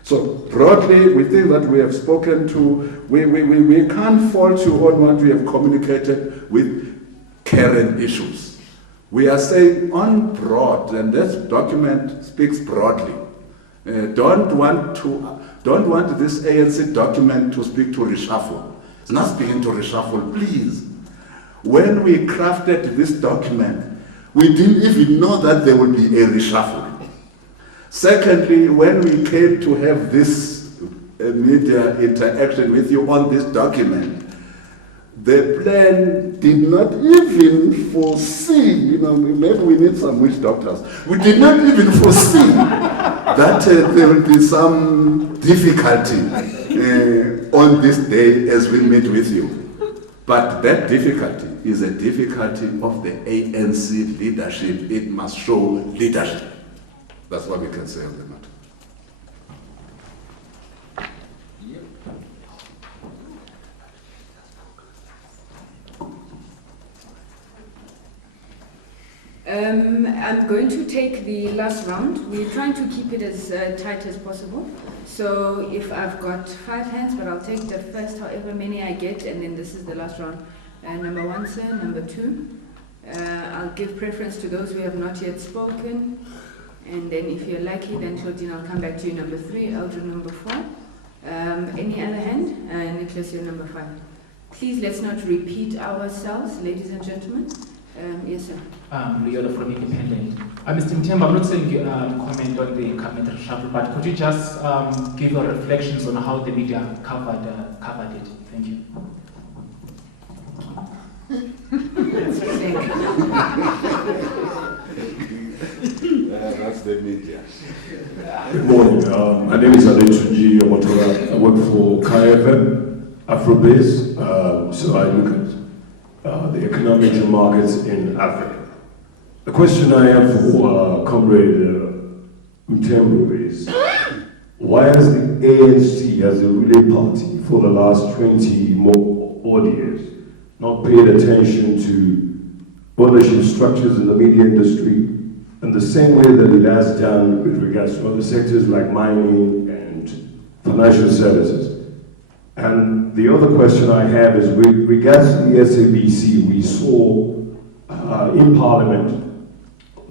So broadly, we think that we have spoken to, we can't fault you on what we have communicated with current issues. We are saying on broad, and this document speaks broadly. Don't want this ANC document to speak to reshuffle. It's not speaking to reshuffle, please. When we crafted this document, we didn't even know that there would be a reshuffle. Secondly, when we came to have this media interaction with you on this document, the plan did not even foresee, maybe we need some witch doctors, we did not even foresee that there will be some difficulty on this day as we meet with you. But that difficulty is a difficulty of the ANC leadership. It must show leadership. That's what we can say on the matter. I'm going to take the last round. We're trying to keep it as tight as possible. So if I've got 5 hands, but I'll take the first however many I get, and then this is the last round. Number 1, sir. Number 2. I'll give preference to those who have not yet spoken. And then if you're lucky, then Claudine, I'll come back to you. Number 3, Eldrin, number 4. Any other hand? Nicholas, you're number 5. Please, let's not repeat ourselves, ladies and gentlemen. Yes, sir. Leola from Independent. Mr. Mtemba, I'm not saying comment on the cabinet reshuffle, but could you just give your reflections on how the media covered it? Thank you. That's the media. Good morning. My name is Aletunji Omotola. I work for KFM, Afrobase. So I look at the economics and markets in Africa. The question I have for Comrade Mtembu is, why has the ANC as a ruling party for the last 20 more odd years not paid attention to ownership structures in the media industry in the same way that it has done with regards to other sectors like mining and financial services? And the other question I have is with regards to the SABC, we saw in Parliament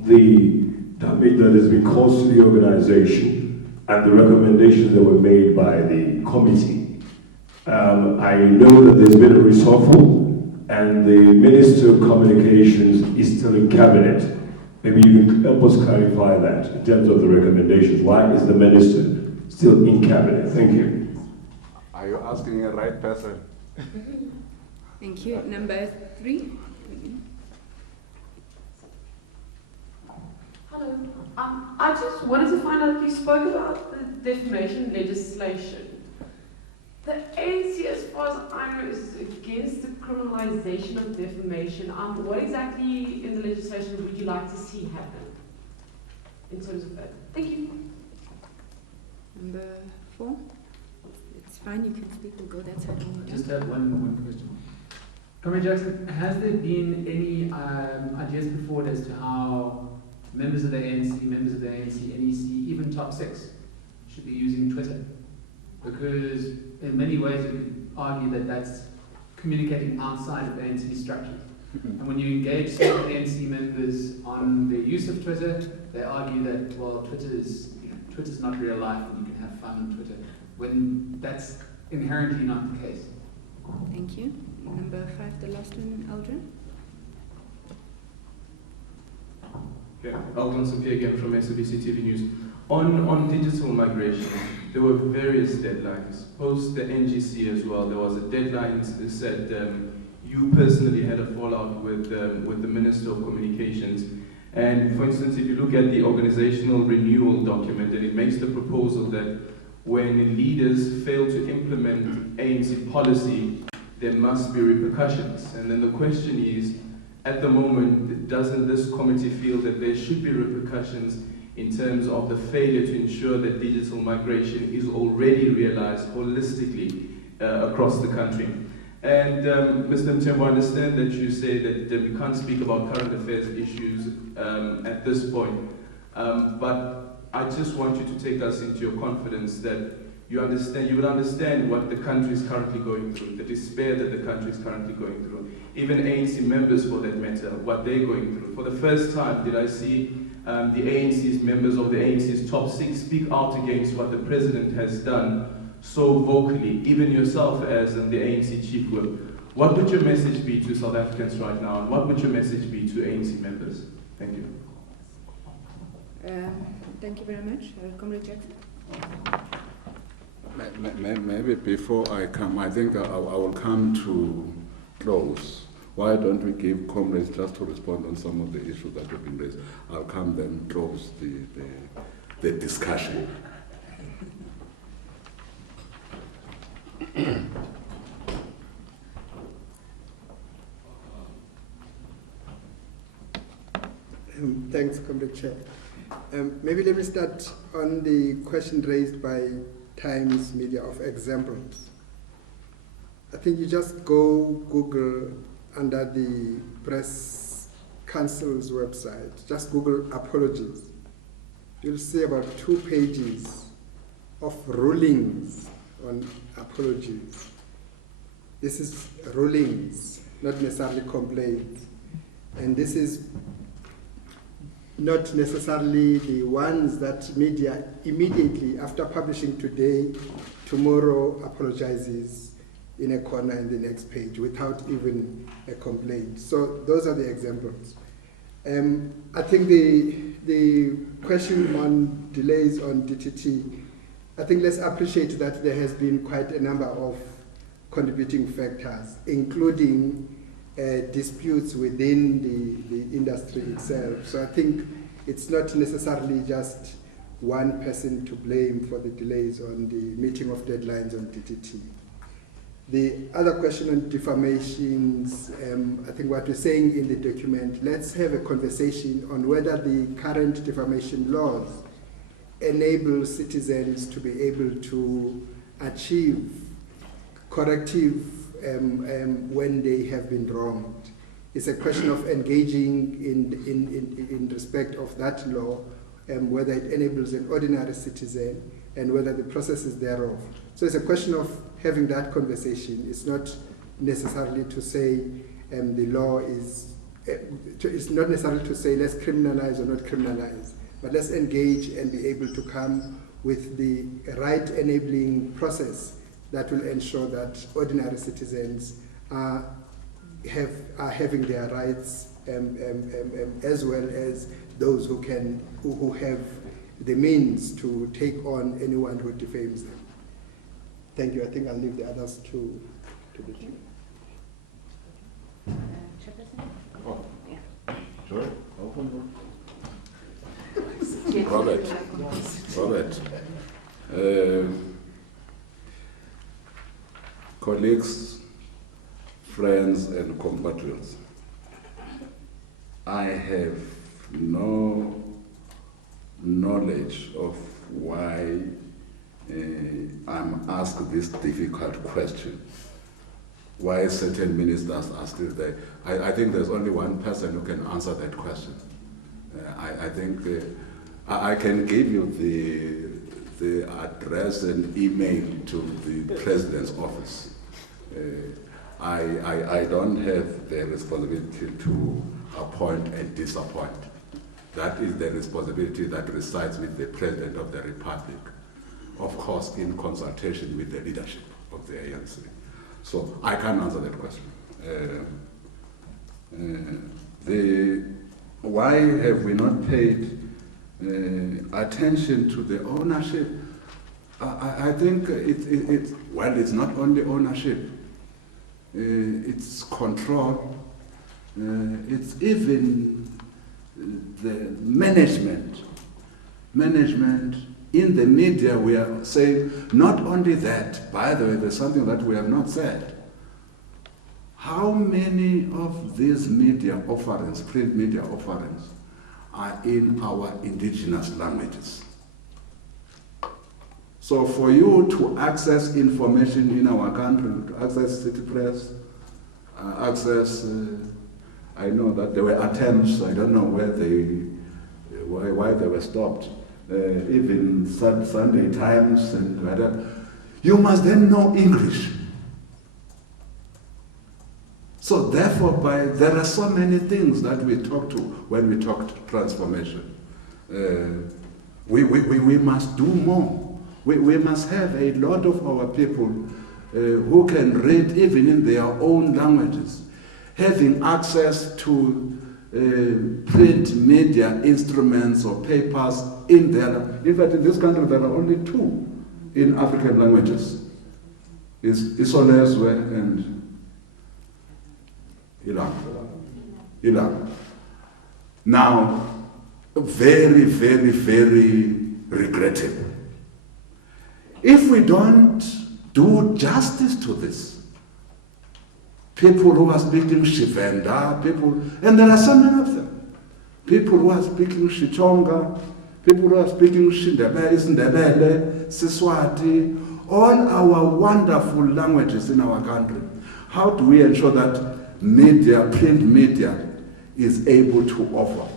the damage that has been caused to the organization and the recommendations that were made by the committee. I know that there's been a reshuffle and the Minister of Communications is still in cabinet. Maybe you can help us clarify that in terms of the recommendations. Why is the Minister still in cabinet? Thank you. Are you asking the right person? Thank you. Number 3. Hello. I just wanted to find out, you spoke about the defamation legislation. The ANC, as far as I know, is against the criminalization of defamation. What exactly in the legislation would you like to see happen in terms of that? Thank you. Number 4. It's fine, you can speak. We'll go that side. Just have one question. Comrade Jackson, has there been any ideas before as to how members of the ANC, members of the ANC, NEC, even top 6 should be using Twitter? Because in many ways you could argue that that's communicating outside of the ANC structures. And when you engage certain ANC members on the use of Twitter, they argue that, well, Twitter's not real life and you can have fun on Twitter, when that's inherently not the case. Thank you. Number 5, the last one, Eldrin. Okay, Eldrin Sophia again from SABC TV News. On digital migration, there were various deadlines. Post the NGC as well, there was a deadline that said you personally had a fallout with the Minister of Communications. And for instance, if you look at the organizational renewal document, and it makes the proposal that when leaders fail to implement ANC policy, there must be repercussions. And then the question is, at the moment, doesn't this committee feel that there should be repercussions in terms of the failure to ensure that digital migration is already realized holistically across the country? And Mr. Mtembo, I understand that you say that we can't speak about current affairs issues at this point, but I just want you to take us into your confidence that you will understand what the country is currently going through, the despair that the country is currently going through. Even ANC members, for that matter, what they're going through. For the first time, did I see the ANC's members of the ANC's top 6 speak out against what the president has done so vocally, even yourself as the ANC chief whip. What would your message be to South Africans right now, and what would your message be to ANC members? Thank you. Thank you very much. Comrade Jackson. Maybe before I come, I think I will come to close. Why don't we give comrades just to respond on some of the issues that have been raised? I'll come then close the discussion. Thanks, Comrade Chair. Maybe let me start on the question raised by Times Media of examples. I think you just go Google under the Press Council's website, just Google apologies. You'll see about 2 pages of rulings on apologies. This is rulings, not necessarily complaints. And this is not necessarily the ones that media immediately after publishing today, tomorrow apologizes in a corner in the next page without even a complaint. So those are the examples. I think the question on delays on DTT, I think let's appreciate that there has been quite a number of contributing factors, including disputes within the industry itself. So I think it's not necessarily just one person to blame for the delays on the meeting of deadlines on DTT. The other question on defamations, I think what we're saying in the document, let's have a conversation on whether the current defamation laws enable citizens to be able to achieve corrective when they have been wronged. It's a question of engaging in respect of that law, whether it enables an ordinary citizen and whether the processes thereof. So it's a question of having that conversation. It's not necessarily to say the law is, it's not necessarily to say let's criminalize or not criminalize, but let's engage and be able to come with the right enabling process that will ensure that ordinary citizens are having their rights as well as those who have the means to take on anyone who defames them. Thank you. I think I'll leave the others to the team. Oh, sorry. Robert. Colleagues, friends, and compatriots, I have no knowledge of why I'm asked this difficult question. Why certain ministers ask it. I think there's only one person who can answer that question. I think I can give you the address and email to the president's office. I don't have the responsibility to appoint and disappoint. That is the responsibility that resides with the President of the Republic, of course in consultation with the leadership of the ANC. So I can't answer that question. Why have we not paid attention to the ownership? I think it's not only ownership, it's control, it's even the management. In the media we are saying, not only that, by the way, there's something that we have not said. How many of these media offerings, print media offerings, are in our indigenous languages? So for you to access information in our country, to access city press, I know that there were attempts, I don't know why they were stopped, even Sunday Times and whatever. You must then know English. So therefore, there are so many things that we talk to when we talk transformation. We must do more. We must have a lot of our people who can read even in their own languages, having access to print media instruments or papers in their. In fact, in this country there are only 2 in African languages. It's Isolezwe and Ilang. Now, very, very, very regrettable. If we don't do justice to this, people who are speaking Shivenda, and there are so many of them, people who are speaking Shichonga, people who are speaking Ndebele, Siswati, all our wonderful languages in our country. How do we ensure that media, print media, is able to offer?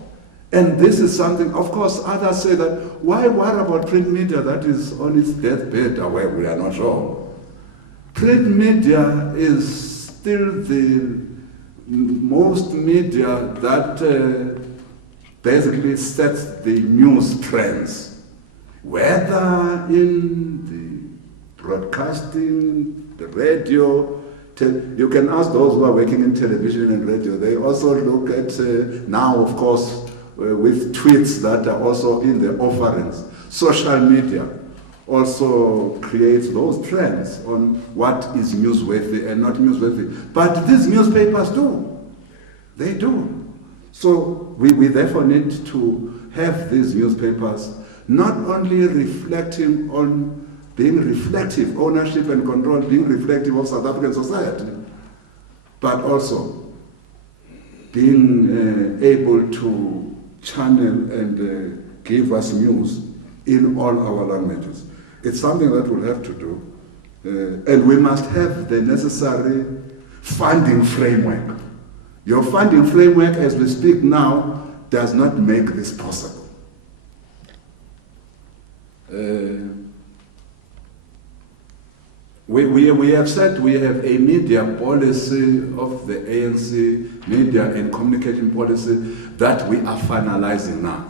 And this is something, of course, others say that, why worry about print media that is on its deathbed? Well, we are not sure. Print media is still the most media that basically sets the news trends, whether in the broadcasting, the radio. You can ask those who are working in television and radio. They also look at, now of course, with tweets that are also in the offerings. Social media also creates those trends on what is newsworthy and not newsworthy. But these newspapers do. They do. So we therefore need to have these newspapers not only reflecting on being reflective, ownership and control, being reflective of South African society, but also being able to channel and give us news in all our languages. It's something that we'll have to do, and we must have the necessary funding framework. Your funding framework, as we speak now, does not make this possible. We have said we have a media policy of the ANC, media and communication policy, that we are finalizing now.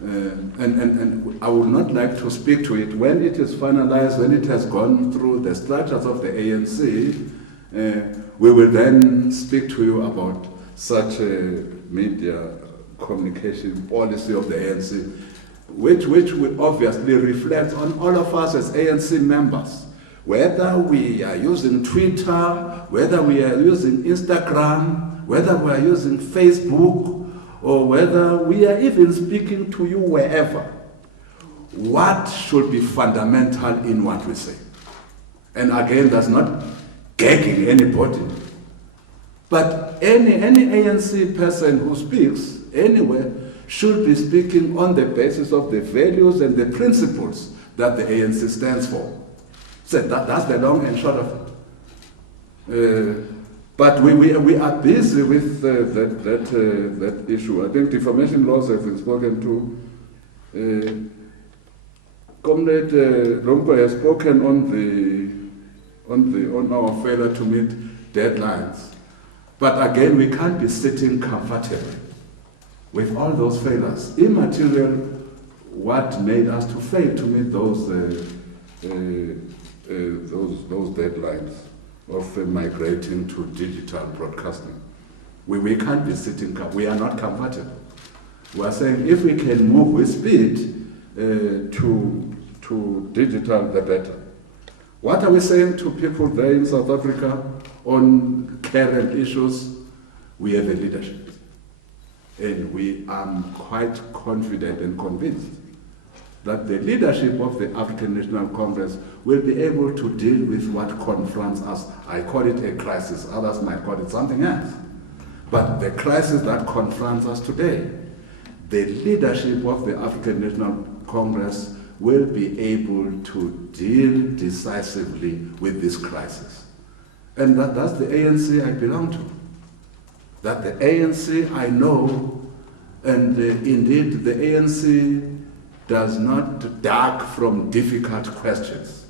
And I would not like to speak to it. When it is finalized, when it has gone through the structures of the ANC, we will then speak to you about such a media communication policy of the ANC, which will obviously reflect on all of us as ANC members. Whether we are using Twitter, whether we are using Instagram, whether we are using Facebook, or whether we are even speaking to you wherever, what should be fundamental in what we say? And again, that's not gagging anybody. But any ANC person who speaks anywhere should be speaking on the basis of the values and the principles that the ANC stands for. So that's the long and short of it. But we are busy with that issue. I think defamation laws have been spoken to. Comrade Rompo has spoken on our failure to meet deadlines. But again, we can't be sitting comfortably with all those failures. Immaterial, what made us to fail to meet those deadlines of migrating to digital broadcasting. We can't be sitting, we are not comfortable. We are saying if we can move with speed to digital, the better. What are we saying to people there in South Africa on current issues? We have a leadership. And we are quite confident and convinced that the leadership of the African National Congress will be able to deal with what confronts us. I call it a crisis, others might call it something else. But the crisis that confronts us today, the leadership of the African National Congress will be able to deal decisively with this crisis. And that's the ANC I belong to. That the ANC I know, and indeed the ANC does not duck from difficult questions.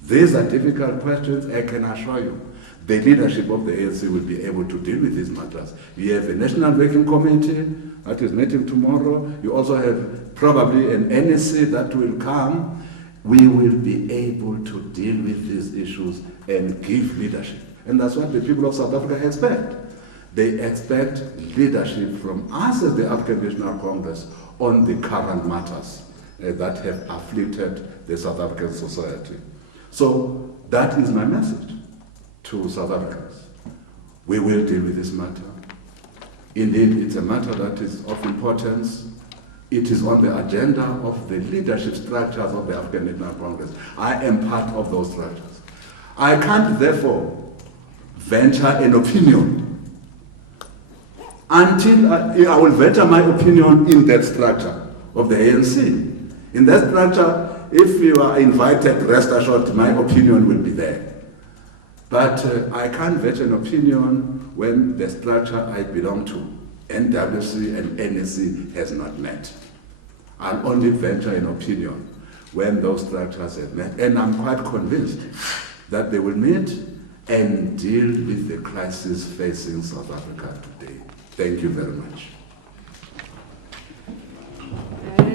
These are difficult questions, I can assure you. The leadership of the ANC will be able to deal with these matters. You have a National Working Committee that is meeting tomorrow. You also have probably an NEC that will come. we will be able to deal with these issues and give leadership. And that's what the people of South Africa expect. They expect leadership from us as the African National Congress on the current matters that have afflicted the South African society. So that is my message to South Africans. We will deal with this matter. Indeed, it's a matter that is of importance. It is on the agenda of the leadership structures of the African National Congress. I am part of those structures. I can't therefore venture an opinion until I will venture my opinion in that structure of the ANC. In that structure, if you are invited, rest assured my opinion will be there. But I can't venture an opinion when the structure I belong to, NWC and NEC, has not met. I'll only venture an opinion when those structures have met. And I'm quite convinced that they will meet and deal with the crisis facing South Africa today. Thank you very much.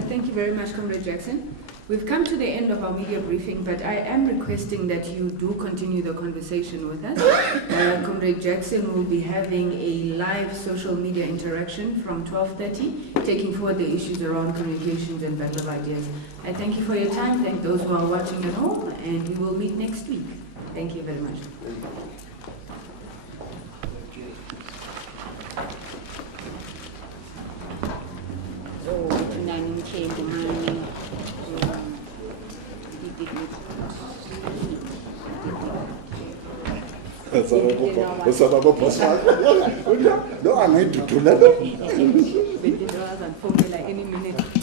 Thank you very much, Comrade Jackson. We've come to the end of our media briefing, but I am requesting that you do continue the conversation with us. Comrade Jackson will be having a live social media interaction from 12:30, taking forward the issues around communications and battle of ideas. I thank you for your time, thank those who are watching at home, and we will meet next week. Thank you very much. No, I'm going to do that. Any minute.